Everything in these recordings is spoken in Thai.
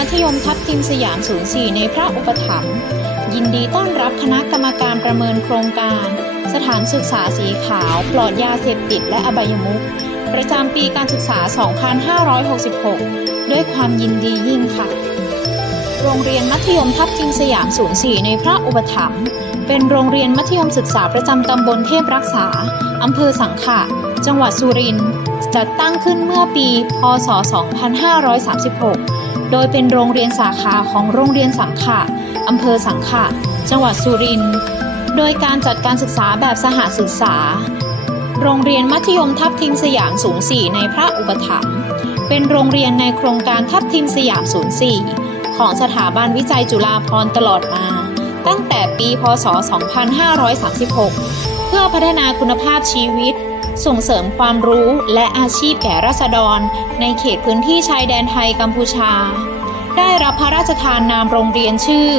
มัธยมทับทิมสยาม 04 ในพระอุปถัมภ์ยินดีต้อนรับคณะกรรมการประเมินโครงการ สถานศึกษาสีขาว ปลอดยาเสพติดและอบายมุขประจำปีการศึกษา 2566 ด้วยความยินดียิ่งค่ะ โรงเรียนมัธยมทับทิมสยาม 04 ในพระอุปถัมภ์เป็นโรงเรียนมัธยมศึกษาประจำตำบลเทพรักษา อำเภอสังขะ จังหวัดสุรินทร์จัดตั้งขึ้นเมื่อปี พศ 2536 โดยเป็นโรงเรียนสาขาของโรงเรียนสังขะอำเภอสังขะ จังหวัดสุรินทร์ โดยการจัดการศึกษาแบบสหศึกษา โรงเรียนมัธยมทับทิมสยาม04ในพระอุปถัมภ์ เป็นโรงเรียนในโครงการทับทิมสยาม04ของสถาบันวิจัยจุฬาภรณ์ตลอดมา ตั้งแต่ปี พศ 2536 เพื่อพัฒนาคุณภาพชีวิต ส่งเสริมความรู้และอาชีพแก่ราษฎร ในเขตพื้นที่ชายแดนไทยกัมพูชา ได้รับพระราชทานนามโรงเรียนชื่อ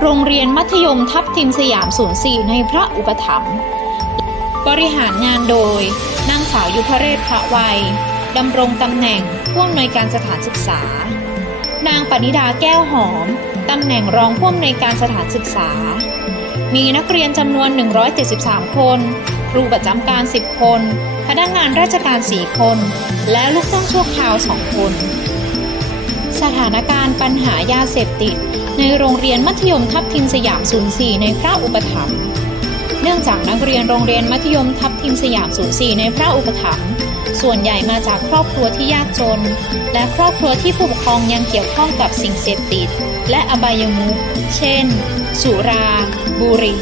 โรงเรียนมัธยมทับทิมสยาม04ในพระอุปถัมภ์บริหารงานโดยนางสาวยุพเรศพระวัยดำรงตำแหน่งผู้อำนวยการสถานศึกษา นางปณิดาแก้วหอม ตำแหน่งรองผู้อำนวยการสถานศึกษา มีนักเรียนจำนวน 173 คน ครูประจำการ 10 คน พนักงานราชการ 4 คน และลูกจ้างชั่วคราว 2 คน สถานการณ์ปัญหายาเสพติด ในโรงเรียนมัธยมทับทิมสยาม 04 ในพระอุปถัมภ์เนื่องจากนักเรียนโรงเรียนมัธยมทับทิมสยาม 04 ในพระอุปถัมภ์ส่วนใหญ่มาจากครอบครัวที่ยากจน และครอบครัวที่ผู้ปกครองยังเกี่ยวข้องกับสิ่งเสพติด และอบายมุขเช่น สุรา บุหรี่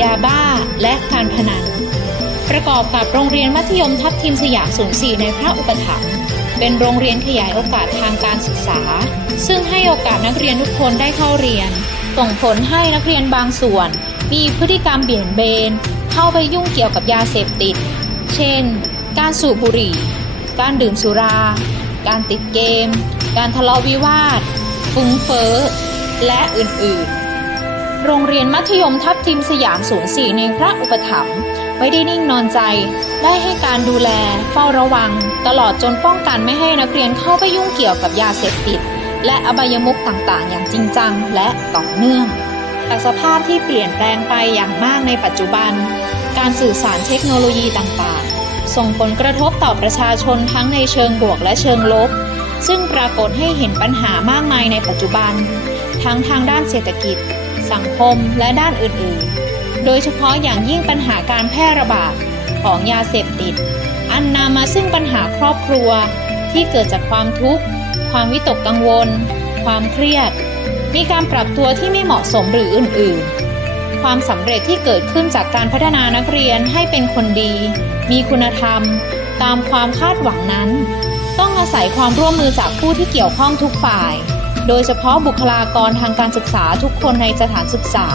ยาบ้า และการพนัน ประกอบกับโรงเรียนมัธยมทับทิมสยาม04ในพระอุปถัมภ์เป็นโรงเรียนขยายโอกาสทางการศึกษา ซึ่งให้โอกาสนักเรียนทุกคนได้เข้าเรียน ส่งผลให้นักเรียนบางส่วน มีพฤติกรรมเบี่ยงเบน เข้าไปยุ่งเกี่ยวกับยาเสพติด เช่น การสูบบุหรี่ การดื่มสุรา การติดเกม การทะเลาะวิวาทฟุ้งเฟ้อ และอื่นๆ โรงเรียนมัธยมทับทิมสยาม04ในพระอุปถัมภ์ ไม่ได้นิ่งนอนใจ ได้ให้การดูแล เฝ้าระวัง ตลอดจนป้องกันไม่ให้นักเรียนเข้าไปยุ่งเกี่ยวกับยาเสพติด และอบายมุขต่างๆ อย่างจริงจังและต่อเนื่องแต่สภาพที่เปลี่ยนแปลงไปอย่างมากในปัจจุบัน การสื่อสารเทคโนโลยีต่างๆ ส่งผลกระทบต่อประชาชนทั้งในเชิงบวกและเชิงลบ ซึ่งปรากฏให้เห็นปัญหามากมายในปัจจุบัน ทั้งทางด้านเศรษฐกิจ สังคมและด้านอื่นๆ โดยเฉพาะอย่างยิ่งปัญหาการแพร่ระบาดของยาเสพติด อันนำมาซึ่งปัญหาครอบครัวที่เกิดจากความทุกข์ ความวิตกกังวล ความเครียด มีการปรับตัวที่ไม่เหมาะสมหรืออื่น ๆ ความสำเร็จที่เกิดขึ้นจากการพัฒนานักเรียนให้เป็นคนดี มีคุณธรรม ตามความคาดหวังนั้น ต้องอาศัยความร่วมมือจากผู้ที่เกี่ยวข้องทุกฝ่าย โดยเฉพาะบุคลากรทางการศึกษาทุกคนในสถานศึกษา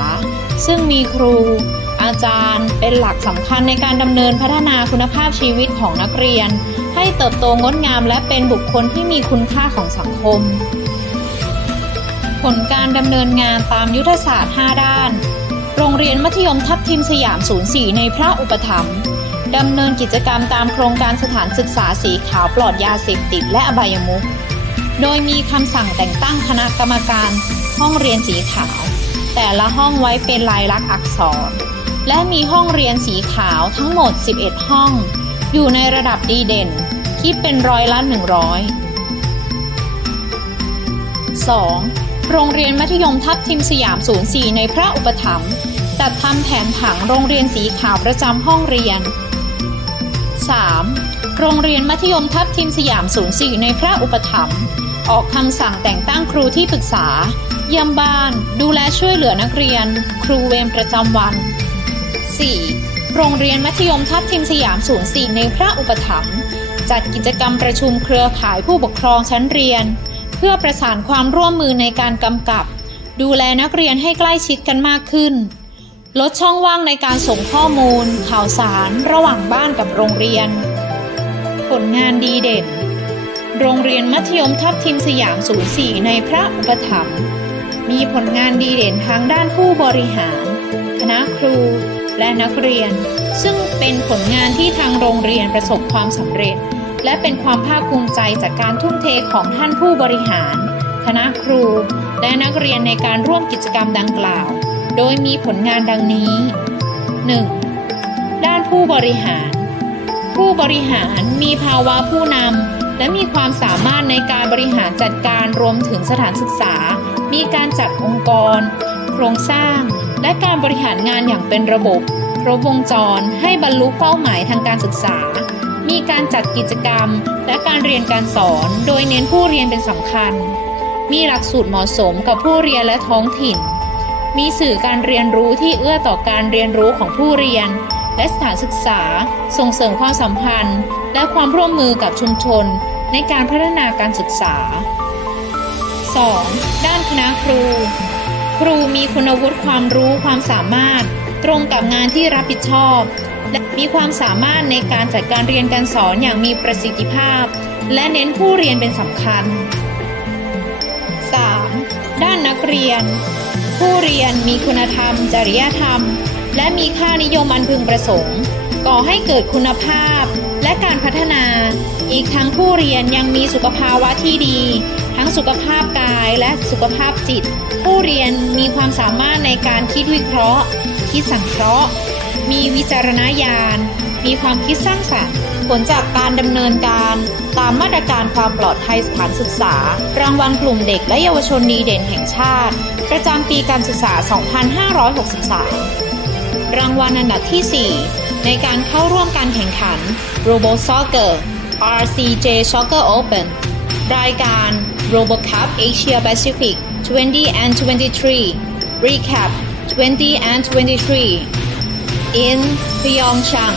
ซึ่งมีครู อาจารย์เป็นหลักสำคัญในการดำเนินพัฒนาคุณภาพชีวิตของนักเรียน ให้เติบโตงดงามและเป็นบุคคลที่มีคุณค่าของสังคม ผลการดำเนินงานตามยุทธศาสตร์ 5 ด้าน โรงเรียนมัธยมทับทิมสยาม 04 ในพระอุปถัมภ์ดำเนินกิจกรรมตามโครงการสถานศึกษาสีขาวปลอดยาเสพติดและอบายมุข โดยมีคำสั่งแต่งตั้งคณะกรรมการห้องเรียนสีขาว แต่ละห้องไว้เป็นลายลักษณ์อักษร และมีห้องเรียนสีขาวทั้งหมด 11 ห้อง อยู่ในระดับดีเด่น คิดเป็นร้อยละ 100 2. โรงเรียนมัธยมทับทิมสยาม 04 ในพระอุปถัมภ์จัดทำแผนผังโรงเรียนสีขาวประจำห้องเรียน 3. โรงเรียนมัธยมทับทิมสยาม 04 ในพระอุปถัมภ์ ออกคำสั่งแต่งตั้งครูที่ปรึกษา เยี่ยมบ้าน ดูแลช่วยเหลือนักเรียน ครูเวรประจำวัน 4. โรงเรียนมัธยมทับทิมสยาม04ในพระอุปถัมภ์จัดกิจกรรมประชุมเครือข่ายผู้ปกครองชั้นเรียน เพื่อประสานความร่วมมือในการกำกับ ดูแลนักเรียนให้ใกล้ชิดกันมากขึ้น ลดช่องว่างในการส่งข้อมูล ข่าวสาร ระหว่างบ้านกับโรงเรียน ผลงานดีเด่น โรงเรียนมัธยมทับทิมสยาม 04 ในพระอุปถัมภ์มีผลงานดีเด่นทางด้านผู้บริหาร คณะครูและนักเรียน ซึ่งเป็นผลงานที่ทางโรงเรียนประสบความสำเร็จ และเป็นความภาคภูมิใจจากการทุ่มเทของท่านผู้บริหาร คณะครู และนักเรียนในการร่วมกิจกรรมดังกล่าว โดยมีผลงานดังนี้ 1. ด้านผู้บริหาร ผู้บริหารมีภาวะผู้นำ และมีความสามารถในการบริหารจัดการรวมถึงสถานศึกษา มีการจัดองค์กร โครงสร้าง และการบริหารงานอย่างเป็นระบบครบวงจรให้บรรลุเป้าหมายทางการศึกษา มีการจัดกิจกรรม และการเรียนการสอน โดยเน้นผู้เรียนเป็นสำคัญ มีหลักสูตรเหมาะสมกับผู้เรียนและท้องถิ่น มีสื่อการเรียนรู้ที่เอื้อต่อการเรียนรู้ของผู้เรียน และสถานศึกษา ส่งเสริมความสัมพันธ์ และความร่วมมือกับชุมชน ในการพัฒนาการศึกษา 2. ด้านคณะครู ครูมีคุณวุฒิความรู้ความสามารถ ตรงกับงานที่รับผิดชอบ และมีความสามารถในการจัดการเรียนการสอนอย่างมีประสิทธิภาพ และเน้นผู้เรียนเป็นสำคัญ 3. ด้านนักเรียน ผู้เรียนมีคุณธรรม จริยธรรม และมีค่านิยมอันพึงประสงค์ ก่อให้เกิดคุณภาพ และการพัฒนา อีกทั้งผู้เรียนยังมีสุขภาวะที่ดี ทั้งสุขภาพกายและสุขภาพจิต ผู้เรียนมีความสามารถในการคิดวิเคราะห์ คิดสังเคราะห์ มีวิจารณญาณ มีความคิดสร้างสรรค์ผลจากการดำเนินการตามมาตรการความปลอดภัยสถานศึกษา รางวัลกลุ่มเด็กและเยาวชนดีเด่นแห่งชาติ ประจำปีการศึกษา 2563 รางวัลอันดับที่ 4 ในการเข้าร่วมการแข่งขัน Robo Soccer RCJ Soccer Open รายการ RoboCup Asia Pacific 20 and 23 Recap 20 and 23 in Pyeongchang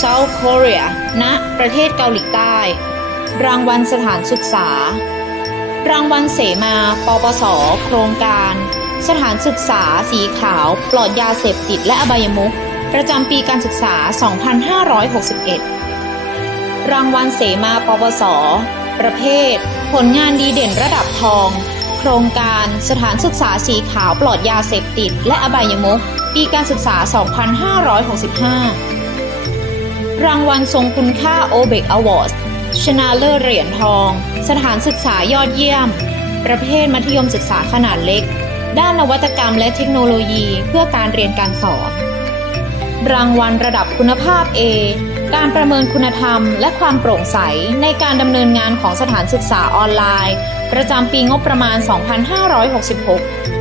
South Korea ณ ประเทศเกาหลีใต้ รางวัลสถานศึกษา รางวัลเสมา ปปส โครงการ สถานศึกษาสีขาว ปลอดยาเสพติดและอบายมุขประจำปีการศึกษา 2561 รางวัลเสมาปปส ประเภท ผลงานดีเด่นระดับทอง โครงการสถานศึกษาสีขาวปลอดยาเสพติด และอบายมุขปีการศึกษา 2565 รางวัลทรงคุณค่าโอเบกอวอร์ดชนะเลิศเหรียญทอง สถานศึกษายอดเยี่ยม ประเภทมัธยมศึกษาขนาดเล็ก ด้านนวัตกรรมและเทคโนโลยีเพื่อการเรียนการสอน รางวัลระดับคุณภาพ A การประเมินคุณธรรมและความโปร่งใสในการดำเนินงานของสถานศึกษาออนไลน์ ประจำปีงบประมาณ 2566